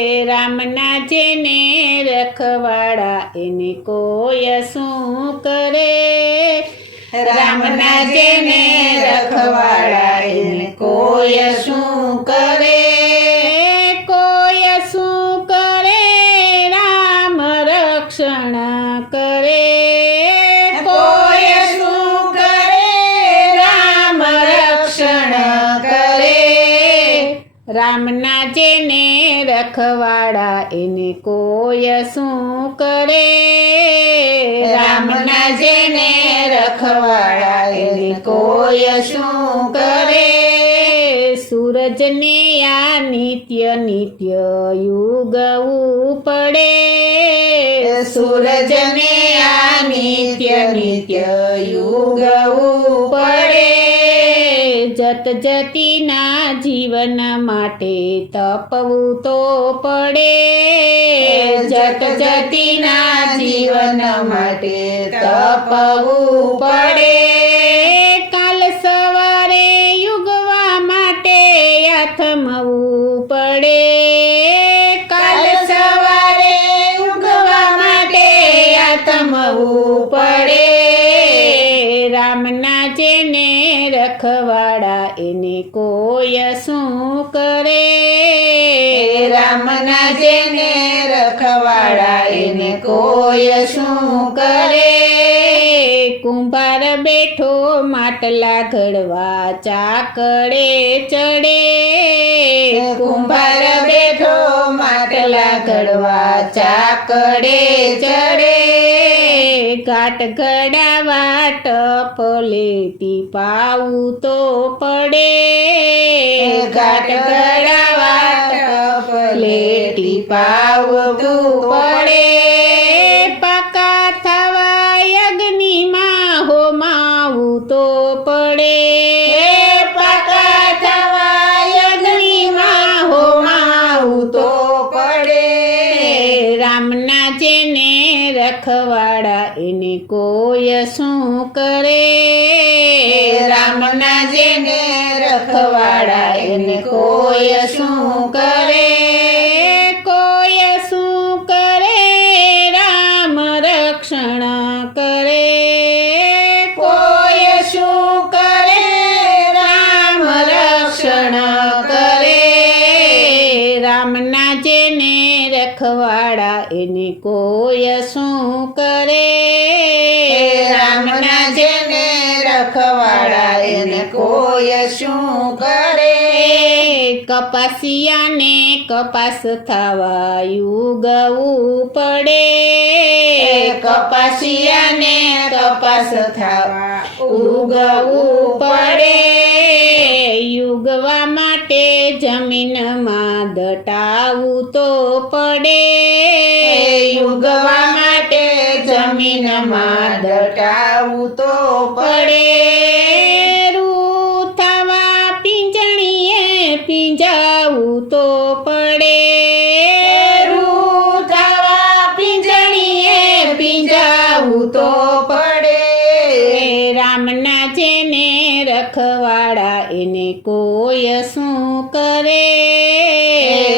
રામના જેને રખવાડા એને કોઈ શું કરે? રામના જેને રખવાડા એને કોઈ શું કરે? કોઈ શું કરે? રામ રક્ષણ કરે. કોઈ શું કરે? રામ રક્ષણ કરે. રામના જેને રખવાડા એને કોઈ શું કરે? રામના જેને રખવાડા એને કોઈ શું કરે? સૂરજને આ નિત્ય નિત્ય યુગવું પડે. સૂરજને આ નિત્ય નિત્ય યુગવું પડે. જત જતીના જીવન માટે તપવું તો પડે. જત જતીના જીવન માટે તપવું પડે. કાલ સવારે યુગવા માટે આથમવું પડે. કાલ સવારે યુગવા માટે આથમવું પડે. રામના જેને રખવાડા એને કોઈ શું કરે? રામના જેને રખવાડા એને કોઈ શું કરે? કુંભાર બેઠો માટલા ઘડવા ચાકડે ચડે. કુંભાર બેઠો માટલા ઘડવા ચાકડે ચડે. ઘાટ ઘડાવા ટપલેટી પાવું તો પડે. ઘાટ ઘડાવા ટપલેટી પાવું પડે. પાકા થવા યજ્ઞમાં હોમાવું તો પડે. પાકા થવા યજ્ઞમાં હોમાવું તો પડે. રામના જેને રખવાડા એને કોઈ શું કરે? રામના જેને રખવાડા એને કોઈ શું કરે? કોઈ શું કરે? રામ રક્ષણ કરે. કોઈ શું કરે? રામ રક્ષણ કરે. રામના જેને રખવાડા એને કોઈ શું કરે? રામના જેને રખવાડા એને કોઈ શું કરે? કપાસિયાને કપાસ થવા યુગવું પડે. કપાસિયાને કપાસ થવા ઉગવું પડે. યુગવા માટે જમીનમાં દટાવવું તો પડે. યુગવા માટે જમીનમાં દટાવવું તો પડે. રૂ થવા પીંજણીએ પીંજાવું તો પડે. રૂ થવા પીંજણીએ પીંજાવું તો પડે. રામના જેને રખવાડા એને કોઈ શું કરે?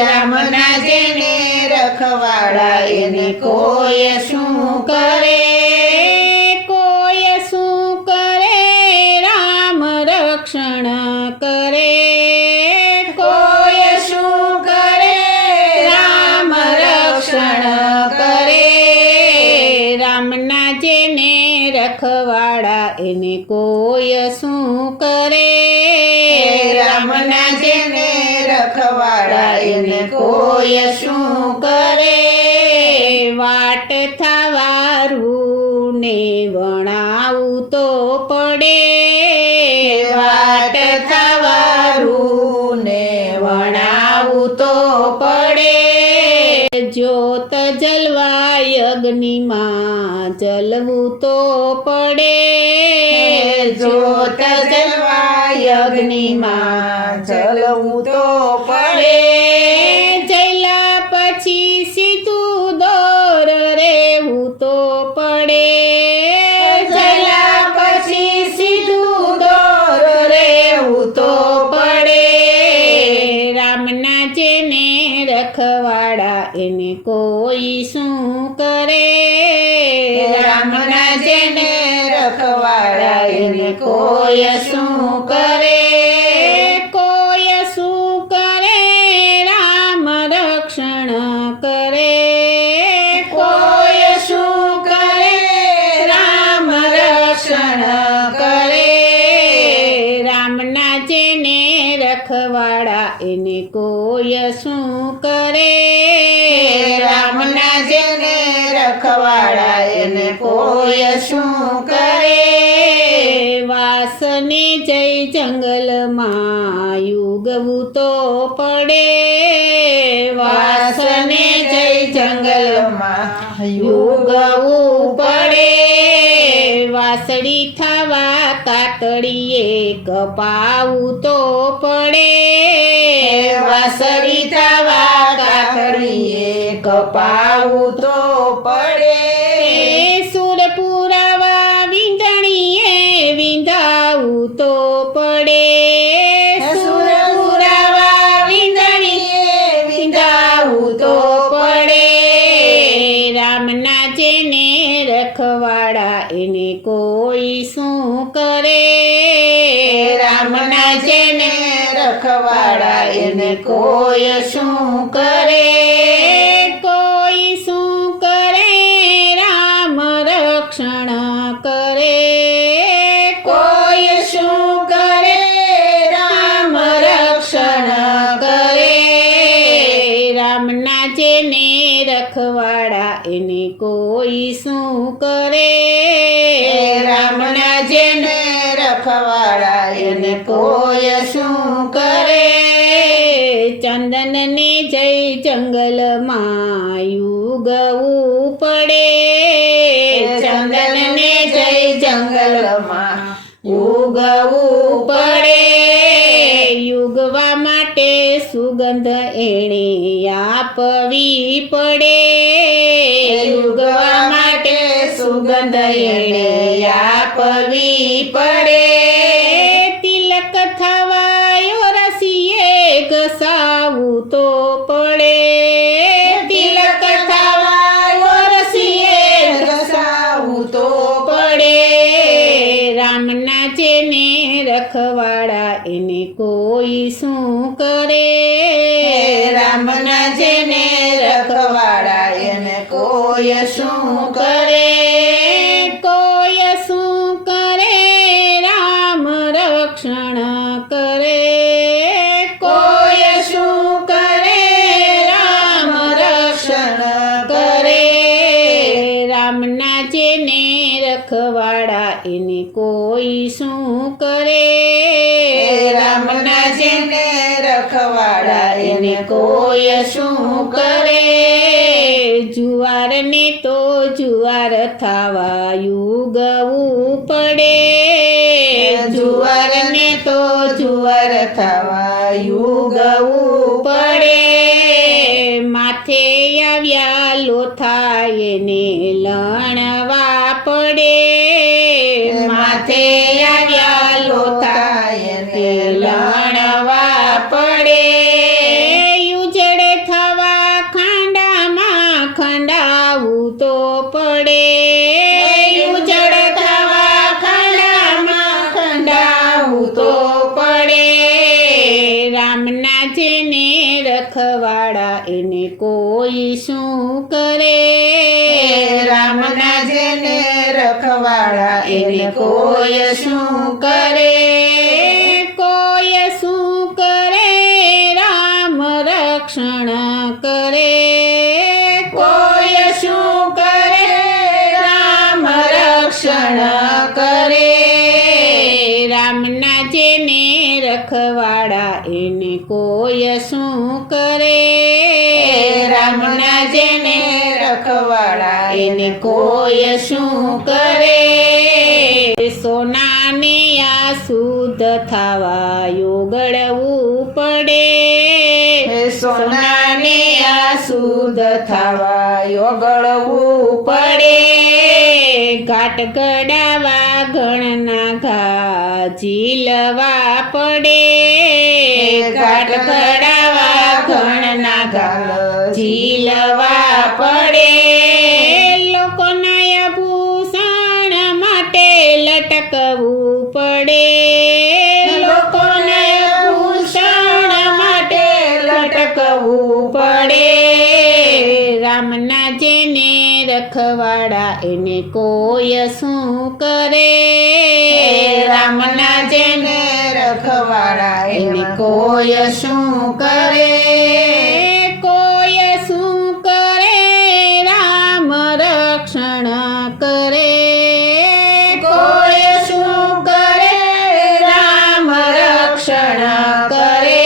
રામના જેને રખવાડા એને કોઈ શું કરે? કોઈ શું કરે? રામ રક્ષણ કરે. કોઈ શું કરે? રામ રક્ષણ કરે. રામના જેને રખવાડા એને કોઈ શું કરે? રામના જેને રખવાડા એને કોઈ શું કરે? વાટ થવારું ને વણાવું તો પડે. વાટ થવારું ને વણાવું તો પડે. જ્યોત જલવા યજ્ઞમાં જલવું તો પડે. જ્યોત જલવા યજ્ઞમાં જલવું તો પડે. જલ્યા પછી સીધું દોર રહેવું તો પડે. જલ્યા પછી સીધું દોર રહેવું તો પડે. રામના જેને રખવાડા કોઈ શું કરે રામના જેને રખવાડા એને કોઈ શું કરે કોઈ શું કરે રામ રક્ષણ કરે કોઈ શું કરે રામ રક્ષણ કરે રામના જેને રખવાડા એને કોઈ શું કરે રામના જેને રખવાડા એને કોઈ શું કરે વાસને જય જંગલમાં યુગવું તો પડે વાસને જય જંગલમાં યુગવું પડે વાસળી થવા કાતડીએ કપાવું તો પડે વાસળી થવા કાતડીએ કપાવું તો પડે સુર પુરાવા વીંધણીએ વિંધાવું તો પડે સુર પુરાવા વીંધણીએ વિંધાવું તો પડે રામના જેને રખવાડા એને કોઈ શું કરે રામના જેને રખવાડા એને કોઈ શું કરે કોઈ શું કરે રામ રક્ષણ કરે કોઈ શું કરે રામ રક્ષણ કરે રામના જેને રખવાડા એને કોઈ શું કરે રામના જેને રખવાડા એને કોઈ શું કરે ચંદનને જય જંગલમાં યુગવું પડે ચંદનને જય જંગલમાં ઉગવું પડે યુગવા માટે સુગંધ એણે આપવી પડે યુગવા માટે સુગંધ એણે આપવી પડે તિલક થવાયો રસીએ ઘસાવું તો પડે તિલક થવાયો રસીએ ઘસાવું તો પડે રામના જેને રખવાડા એને કોઈ શું કરે રામના જેને રખવાડા એને કોઈ શું કરે કોઈ શું કરે રામ રક્ષણ કરે કોઈ શું કરે રામ રક્ષણ કરે રામના જેને રખવાડા એને કોઈ શું કરે રામના જેને રખવાડા એને કોઈ શું કરે જુવારને તો જુવાર થવા યુગવું પડે જુવારને તો જુવાર થવા યુગવું પડે માથે આવ્યા લોથા એને લણવા પડે માથે આવ્યા લોથા એને લણવા પડે ઉજળ થવા ખાંડામાં ખંડાવું તો પડે ઉજળ થવા ખંડામાં ખંડાવું તો પડે રામના જેને રખવાડા એને કોઈ શું કરે રામના જેને રખવાડા એને કોઈ શું કરે કોઈ શું કરે રામ રક્ષણ કરે કોઈ શું કરે રામ રક્ષણ કરે રામના જેને રખવાડા એને કોઈ શું કરે રામના જેને રખવાડા એને કોઈ શું કરે સોનાને આ શુદ્ધ થવા યોગળવું પડે સોનાને આ શુદ્ધ થવા યોગળવું પડે ઘાટ ગડાવા ગણના ઘા ઝીલવા પડે ઘાટ ગડાવા ઘણના ઘા ઝીલવા પડે લોકોના ભૂષણ માટે લટકવું પડે લોકોને ભૂષણ માટે લટકવું પડે રામના જેને રખવાડા એને કોઈ શું કરે રામના જેને રખવાડા એને કોઈ શું કરે કોઈ શું કરે રામ રક્ષણ કરે કોઈ શું કરે રામ રક્ષણ કરે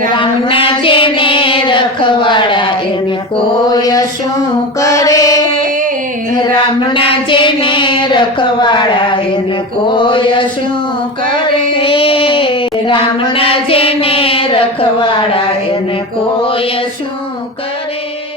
રામના જેને રખવાડા એને કોઈ શું કરે રામના જેને રખવાડા એને કોઈ શું કરે રામના જેને રખવાડા એને કોઈ શું કરે